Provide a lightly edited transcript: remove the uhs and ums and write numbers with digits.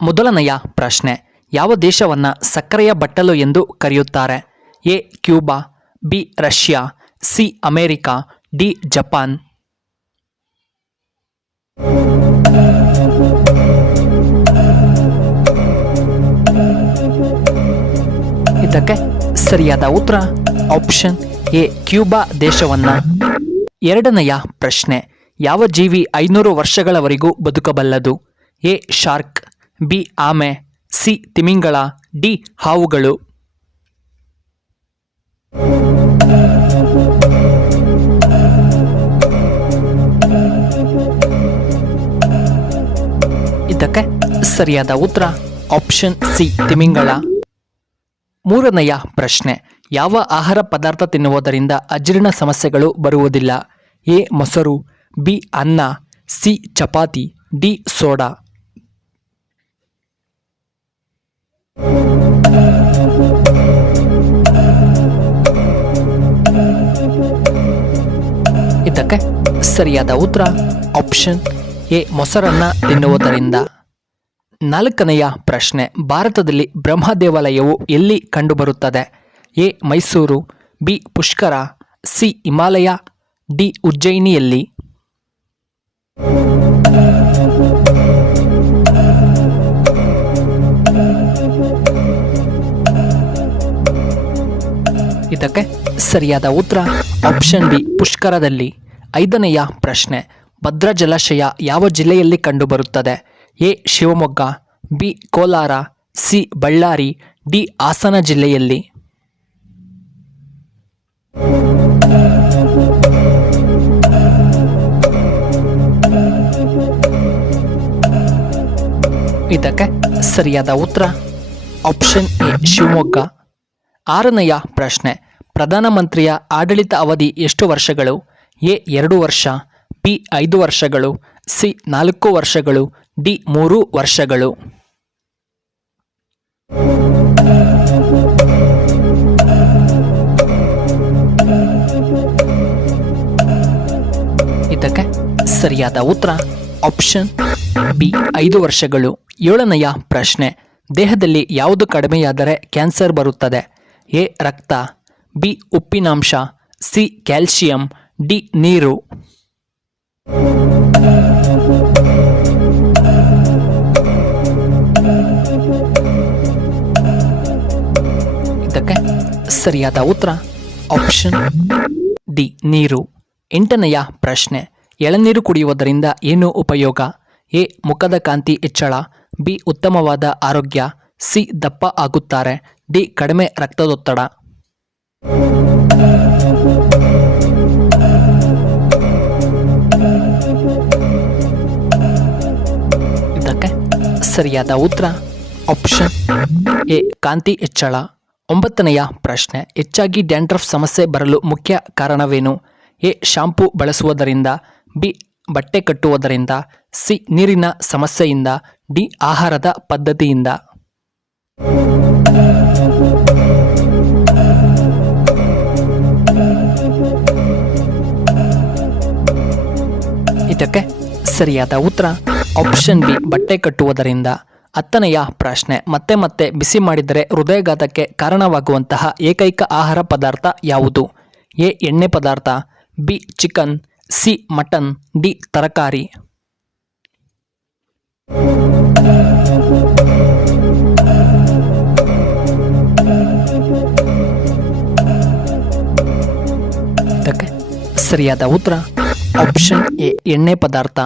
ಮೊದಲನೆಯ ಪ್ರಶ್ನೆ, ಯಾವ ದೇಶವನ್ನು ಸಕ್ಕರೆಯ ಬಟ್ಟಲು ಎಂದು ಕರೆಯುತ್ತಾರೆ? A Cuba, B Russia, C America, D Japan. ಇದಕ್ಕೆ ಸರಿಯಾದ ಉತ್ತರ ಆಪ್ಷನ್ ಎ ಕ್ಯೂಬಾ ದೇಶವನ್ನ. ಎರಡನೆಯ ಪ್ರಶ್ನೆ, ಯಾವ ಜೀವಿ 500 ವರ್ಷಗಳವರೆಗೂ ಬದುಕಬಲ್ಲದು? ಎ ಶಾರ್ಕ್, ಬಿ ಆಮೆ, ಸಿ ತಿಮಿಂಗಳ, ಡಿ ಹಾವುಗಳು. ಇದಕ್ಕೆ ಸರಿಯಾದ ಉತ್ತರ ಆಪ್ಷನ್ ಸಿ ತಿಮಿಂಗಳ. ಮೂರನೆಯ ಪ್ರಶ್ನೆ, ಯಾವ ಆಹಾರ ಪದಾರ್ಥ ತಿನ್ನುವುದರಿಂದ ಅಜೀರ್ಣ ಸಮಸ್ಯೆಗಳು ಬರುವುದಿಲ್ಲ? ಎ ಮೊಸರು, ಬಿ ಅನ್ನ, ಸಿ ಚಪಾತಿ, ಡಿ ಸೋಡಾ. ಇದಕ್ಕೆ ಸರಿಯಾದ ಉತ್ತರ ಆಪ್ಷನ್ ಎ ಮೊಸರನ್ನ ತಿನ್ನುವುದರಿಂದ. ನಾಲ್ಕನೆಯ ಪ್ರಶ್ನೆ, ಭಾರತದಲ್ಲಿ ಬ್ರಹ್ಮ ದೇವಾಲಯವು ಎಲ್ಲಿ ಕಂಡುಬರುತ್ತದೆ? A Mysuru, B Pushkar, C Himalaya, D ಉಜ್ಜಯಿನಿಯಲ್ಲಿ. ಇದಕ್ಕೆ ಸರಿಯಾದ ಉತ್ತರ ಆಪ್ಷನ್ ಬಿ ಪುಷ್ಕರದಲ್ಲಿ. ಐದನೆಯ ಪ್ರಶ್ನೆ, ಭದ್ರಾ ಜಲಾಶಯ ಯಾವ ಜಿಲ್ಲೆಯಲ್ಲಿ ಕಂಡುಬರುತ್ತದೆ? A Shivamogga, B Kolar, C Ballari, D Hassan ಜಿಲ್ಲೆಯಲ್ಲಿ. ಇದಕ್ಕೆ ಸರಿಯಾದ ಉತ್ತರ ಆಪ್ಷನ್ ಎ ಶಿವಮೊಗ್ಗ. ಆರನೆಯ ಪ್ರಶ್ನೆ, ಪ್ರಧಾನಮಂತ್ರಿಯ ಆಡಳಿತ ಅವಧಿ ಎಷ್ಟು ವರ್ಷಗಳು? ಎ 2 ವರ್ಷ, ಬಿ 5 ವರ್ಷಗಳು, ಸಿ 4 ವರ್ಷಗಳು, ಡಿ 3 ವರ್ಷಗಳು. ಇದಕ್ಕೆ ಸರಿಯಾದ ಉತ್ತರ ಆಪ್ಷನ್ ಬಿ 5 ವರ್ಷಗಳು. ಏಳನೆಯ ಪ್ರಶ್ನೆ, ದೇಹದಲ್ಲಿ ಯಾವುದು ಕಡಿಮೆಯಾದರೆ ಕ್ಯಾನ್ಸರ್ ಬರುತ್ತದೆ? ಎ ರಕ್ತ, ಬಿ ಉಪ್ಪಿನಾಂಶ, ಸಿ ಕ್ಯಾಲ್ಸಿಯಂ, ಡಿ ನೀರು. ಇದಕ್ಕೆ ಸರಿಯಾದ ಉತ್ತರ ಆಪ್ಷನ್ ಡಿ ನೀರು. ಎಂಟನೆಯ ಪ್ರಶ್ನೆ, ಎಳನೀರು ಕುಡಿಯುವುದರಿಂದ ಏನು ಉಪಯೋಗ? ಎ ಮುಖದ ಕಾಂತಿ ಹೆಚ್ಚಳ, ಬಿ ಉತ್ತಮವಾದ ಆರೋಗ್ಯ, ಸಿ ದಪ್ಪ ಆಗುತ್ತಾರೆ, ಡಿ ಕಡಿಮೆ ರಕ್ತದೊತ್ತಡ. ಇದಕ್ಕೆ ಸರಿಯಾದ ಉತ್ತರ ಆಪ್ಷನ್ ಎ ಕಾಂತಿ ಹೆಚ್ಚಳ. ಒಂಬತ್ತನೆಯ ಪ್ರಶ್ನೆ, ಹೆಚ್ಚಾಗಿ ಡ್ಯಾಂಡ್ರಫ್ ಸಮಸ್ಯೆ ಬರಲು ಮುಖ್ಯ ಕಾರಣವೇನು? ಎ ಶಾಂಪೂ ಬಳಸುವುದರಿಂದ, ಬಿ ಬಟ್ಟೆ ಕಟ್ಟುವುದರಿಂದ, ಸಿ ನೀರಿನ ಸಮಸ್ಯೆಯಿಂದ, ಡಿ ಆಹಾರದ ಪದ್ಧತಿಯಿಂದ. ಇದಕ್ಕೆ ಸರಿಯಾದ ಉತ್ತರ ಆಪ್ಷನ್ ಬಿ ಬಟ್ಟೆ ಕಟ್ಟುವುದರಿಂದ. ಹತ್ತನೆಯ ಪ್ರಶ್ನೆ, ಮತ್ತೆ ಮತ್ತೆ ಬಿಸಿ ಮಾಡಿದರೆ ಹೃದಯಾಘಾತಕ್ಕೆ ಕಾರಣವಾಗುವಂತಹ ಏಕೈಕ ಆಹಾರ ಪದಾರ್ಥ ಯಾವುದು? ಎ ಎಣ್ಣೆ ಪದಾರ್ಥ, B chicken, C mutton, D ತರಕಾರಿ. ಇದಕ್ಕೆ ಸರಿಯಾದ ಉತ್ತರ ಆಪ್ಷನ್ ಎ ಎಣ್ಣೆ ಪದಾರ್ಥ.